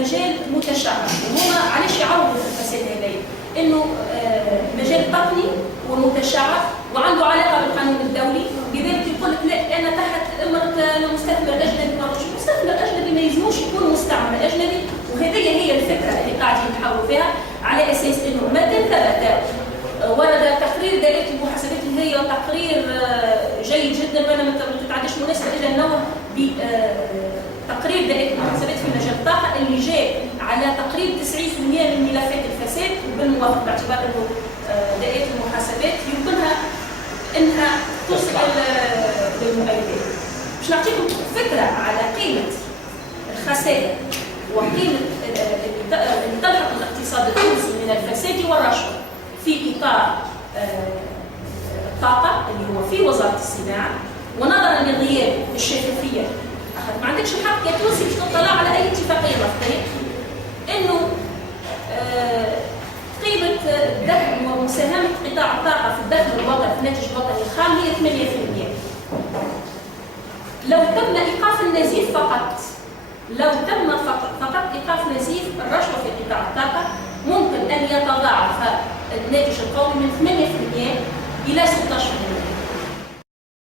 مجال متشعب، وهما علاش يعوضوا في الفساد هذايا؟ انه مجال تقني ومتشعب وعنده علاقه بالقانون الدولي، لذلك يقول لك لا انا تحت امره مستثمر اجنبي. مستثمر اجنبي ما يلزموش يكون مستعمر اجنبي، وهذه هي الفكره اللي قاعدين نحاولوا فيها، على اساس انه ما ثبت ورد تقرير دائره المحاسبات اللي هي تقرير جيد جدا، وانا ما تتعداش مناسبه الا نوه بتقرير دائره المحاسبات في مجال الطاقه اللي جاء على تقريب 90% من ملفات الفساد، وبالموافقه باعتبار انه دائره المحاسبات يمكنها انها توصل للمؤيدات. باش نعطيكم فكره على قيمه الخسائر وقيمه اللي تلحق الاقتصاد التونسي من الفساد والرشوه في اطار الطاقه اللي هو في وزاره الصناعه، ونظرا لغياب الشفافيه، ما عندكش الحق يا تونسي باش تطلع على اي اتفاقيه نفطيه، انه قيمه الدخل ومساهمه قطاع الطاقه في الدخل الوطني في الناتج الوطني الخام هي 8%. لو تم ايقاف النزيف فقط، لو تم فقط ايقاف نزيف الرشوه في قطاع الطاقه، ممكن ان يتضاعف الناتج القومي من 8% الى 16%.